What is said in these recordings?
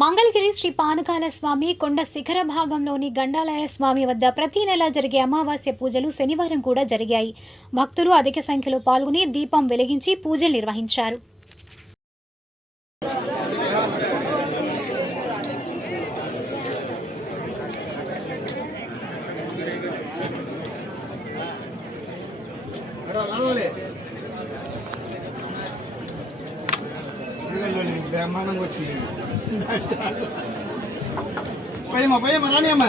మంగళగిరి శ్రీ పానకాల స్వామి కొండ శిఖర భాగంలోని గండాలయ స్వామి వద్ద ప్రతి నెల జరిగే అమావాస్య పూజలు శనివారం కూడా జరిగాయి. భక్తులు అధిక సంఖ్యలో పాల్గొని దీపం వెలిగించి పూజలు నిర్వహించారు. బ్రహ్మాండంగా వచ్చింది. పోయమ్మా రాని అమ్మా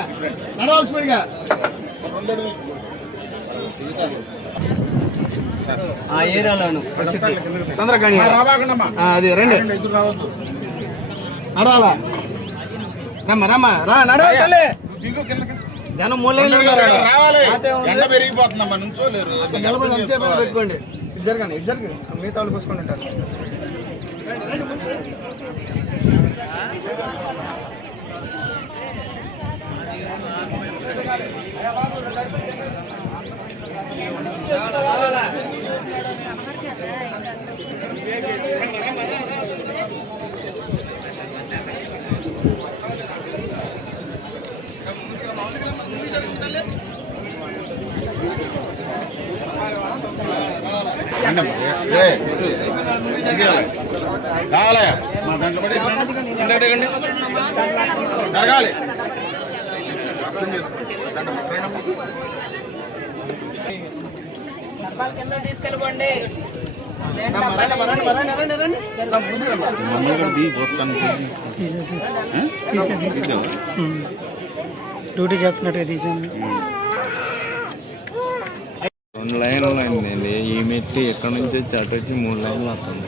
నడవలసిపోయిగా ఆ ఏరియాలోను తొందరగా అది రండి నడవాలా రమ్మా రా నడవాలి జనం మూలైన పెరిగిపోతుందమ్మా నుంచోలేరు. పెట్టుకోండి ఇద్దరు మిగతా వాళ్ళు కూర్చుకొని ఉంటారు. జరగాలి కింద తీసుకెళ్ళిపోండి. డ్యూటీ చేస్తున్నట్టుగా తీసాను. 2 లైన్లు అయిందండి. ఈ మెట్టి ఎక్కడి నుంచి వచ్చి అటు వచ్చి 3 లైన్లు వస్తుంది.